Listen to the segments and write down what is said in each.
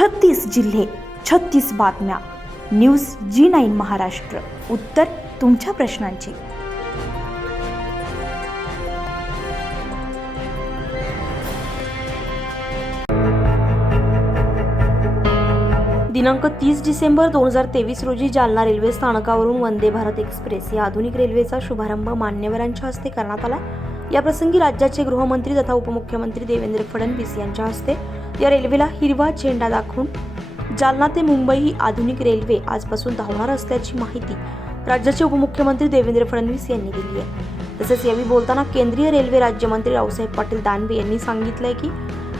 छत्तीस जिल्हे छत्तीस बातम्या. News G nine Maharashtra. उत्तर तुमच्या प्रश्नांची. दिनांक तीस डिसेंबर दोन हजार तेवीस रोजी जालना रेल्वे स्थानकावरून वंदे भारत एक्सप्रेस या आधुनिक रेल्वेचा शुभारंभ मान्यवरांच्या हस्ते करण्यात आला. याप्रसंगी राज्याचे गृहमंत्री तथा उपमुख्यमंत्री देवेंद्र फडणवीस यांच्या हस्ते या रेल्वेला हिरवा झेंडा दाखवून जालना ते मुंबई ही आधुनिक रेल्वे आजपासून धावणार असल्याची माहिती राज्याचे उपमुख्यमंत्री देवेंद्र फडणवीस यांनी दिली आहे. तसेच यावेळी बोलताना केंद्रीय रेल्वे राज्यमंत्री रावसाहेब पाटील दानवे यांनी सांगितलंय की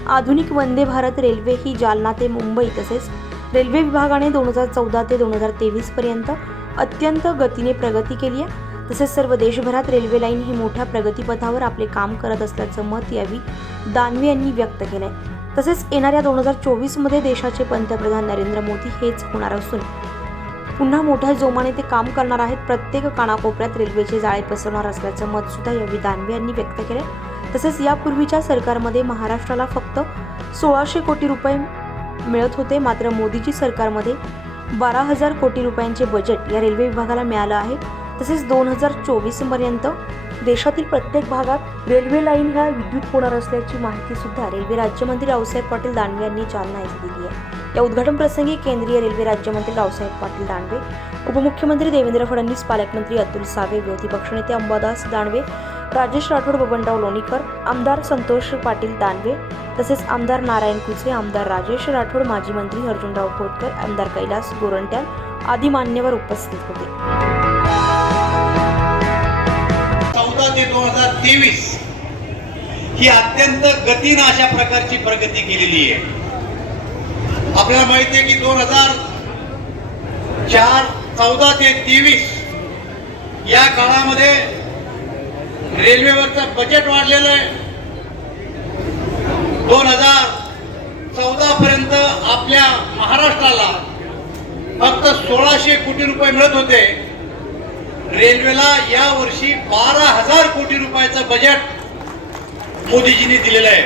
आधुनिक वंदे भारत रेल्वे ही जालना ते मुंबई तसेच रेल्वे विभागाने दोन हजार चौदा ते दोन हजार तेवीस पर्यंत अत्यंत गतीने प्रगती केली आहे. तसेच सर्व देशभरात रेल्वे लाईन ही मोठ्या प्रगतीपथावर आपले काम करत असल्याचं मत यावेळी दानवे यांनी व्यक्त केलंय. तसेच येणाऱ्या दोन हजार चोवीसमध्ये देशाचे पंतप्रधान नरेंद्र मोदी हेच होणार असून पुन्हा मोठ्या जोमाने ते काम करणार आहेत प्रत्येक कानाकोपऱ्यात रेल्वेचे जाळे पसरवणार असल्याचं मत सुद्धा यावेळी दानवे यांनी व्यक्त केले तसेच यापूर्वीच्या सरकारमध्ये महाराष्ट्राला फक्त सोळाशे कोटी रुपये मिळत होते मात्र मोदीजी सरकारमध्ये बारा हजार कोटी रुपयांचे बजेट या रेल्वे विभागाला मिळालं आहे. तसेच दोन हजार चोवीसपर्यंत देशातील प्रत्येक भागात रेल्वे लाईन ह्या विद्युत होणार असल्याची माहिती सुद्धा रेल्वे राज्यमंत्री रावसाहेब पाटील दानवे यांनी जालना येथे दिली आहे. या उद्घाटन प्रसंगी केंद्रीय रेल्वे राज्यमंत्री रावसाहेब पाटील दानवे उपमुख्यमंत्री देवेंद्र फडणवीस पालकमंत्री अतुल सावे विरोधी पक्षनेते अंबादास दानवे राजेश राठोड बबनराव लोणीकर आमदार संतोष पाटील दानवे तसेच आमदार नारायण कुचे आमदार राजेश राठोड माजी मंत्री अर्जुनराव खोतकर आमदार कैलास गोरंट्याल आदी मान्यवर उपस्थित होते. चौदा ते दोन हजार तेवीस ही अत्यंत गतीनं अशा प्रकारची प्रगती केलेली आहे. आपल्याला माहिती आहे की दोन हजार चार चौदा ते तेवीस या काळामध्ये रेल्वेवरचं बजेट वाढलेलं आहे. दोन हजार चौदा पर्यंत आपल्या महाराष्ट्राला फक्त सोळाशे कोटी रुपये मिळत होते. रेल्वेला या वर्षी बारा हजार कोटी रुपयाचं बजेट मोदीजींनी दिलेलं आहे.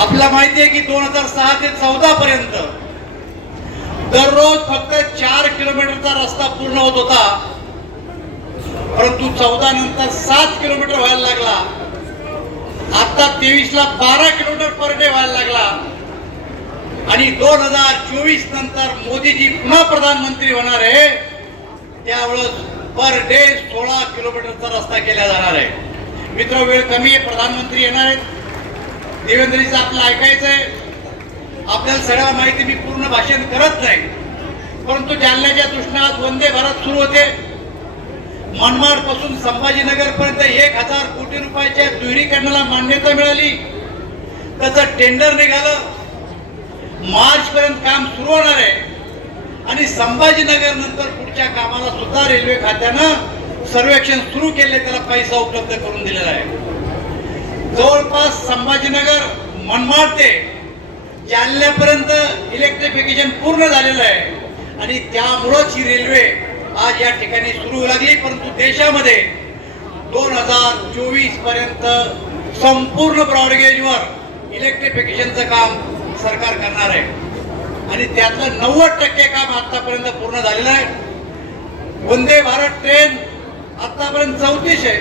आपल्याला माहिती आहे की दोन हजार सहा ते चौदा पर्यंत दररोज फक्त चार किलोमीटरचा रस्ता पूर्ण होत होता. परंतु चौदा नंतर सात किलोमीटर व्हायला लागला. आता तेवीस ला बारा किलोमीटर पर डे व्हायला लागला. आणि दोन हजार चोवीस नंतर मोदीजी पुन्हा प्रधानमंत्री होणार आहे. त्यावेळेस पर डे सोळा किलोमीटरचा रस्ता केला जाणार आहे. मित्र वेळ कमी आहे प्रधानमंत्री येणार आहेत. देवेंद्रजीचं आपलं ऐकायचं आहे. आपल्याला सगळ्या माहिती मी पूर्ण भाषण करत नाही. परंतु जालन्याच्या दृष्टीनं वंदे भारत सुरू होते. मनमाडपासून संभाजीनगर पर्यंत एक हजार कोटी रुपयाच्या दुहेरीकरणाला मान्यता मिळाली. त्याचं टेंडर निघालं. मार्च पर्यंत काम सुरू होणार आहे. आणि संभाजीनगर नंतर पुढच्या कामाला सुद्धा रेल्वे खात्यानं सर्वेक्षण सुरू केले त्याला पैसा उपलब्ध करून दिलेला आहे. जवळपास संभाजीनगर मनमाड ते जालन्यापर्यंत इलेक्ट्रिफिकेशन पूर्ण झालेलं आहे. आणि त्यामुळंच ही रेल्वे आज या ठिकाणी सुरू होऊ लागली परंतु देशामध्ये दोन हजार चोवीसपर्यंत संपूर्ण ब्रॉडगेजवर इलेक्ट्रिफिकेशनचं काम सरकार करणार आहे. आणि त्यातलं नव्वद टक्के काम आतापर्यंत पूर्ण झालेलं आहे. वंदे भारत ट्रेन आतापर्यंत चौतीस आहे.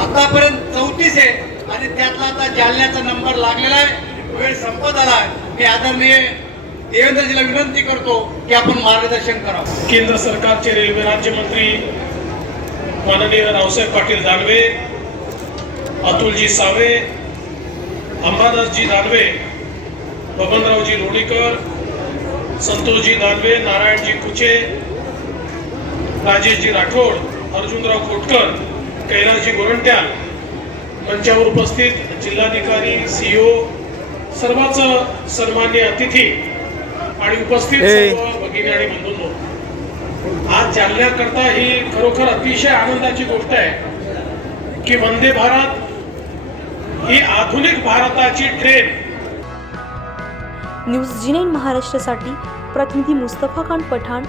आतापर्यंत चौतीस आहे. आणि त्यातला आता जालन्याचा नंबर लागलेला आहे. वेळ संपत आला आहे. मी आदरणीय देवेंद्रजीला विनंती करतो की आपण मार्गदर्शन करावं. केंद्र सरकारचे रेल्वे राज्यमंत्री माननीय रावसाहेब पाटील दानवे अतुलजी सावे अंबादासजी दानवे बबनरावजी लोणीकर संतोषजी दानवे नारायणजी कुचे राजेशजी राठोड अर्जुनराव खोटकर कैलासजी गोरंट्याल मंचावर उपस्थित जिल्हाधिकारी सीओ सर्वच सन्मान्य अतिथी आणि उपस्थित सर्व भगिनी आणि बंधूंनो आज जालन्याकरता ही खरोखर अतिशय आनंदाची गोष्ट आहे की वंदे भारत ही आधुनिक भारताची ट्रेन न्यूज जी नाईन महाराष्ट्रासाठी प्रतिनिधी मुस्तफा खान पठाण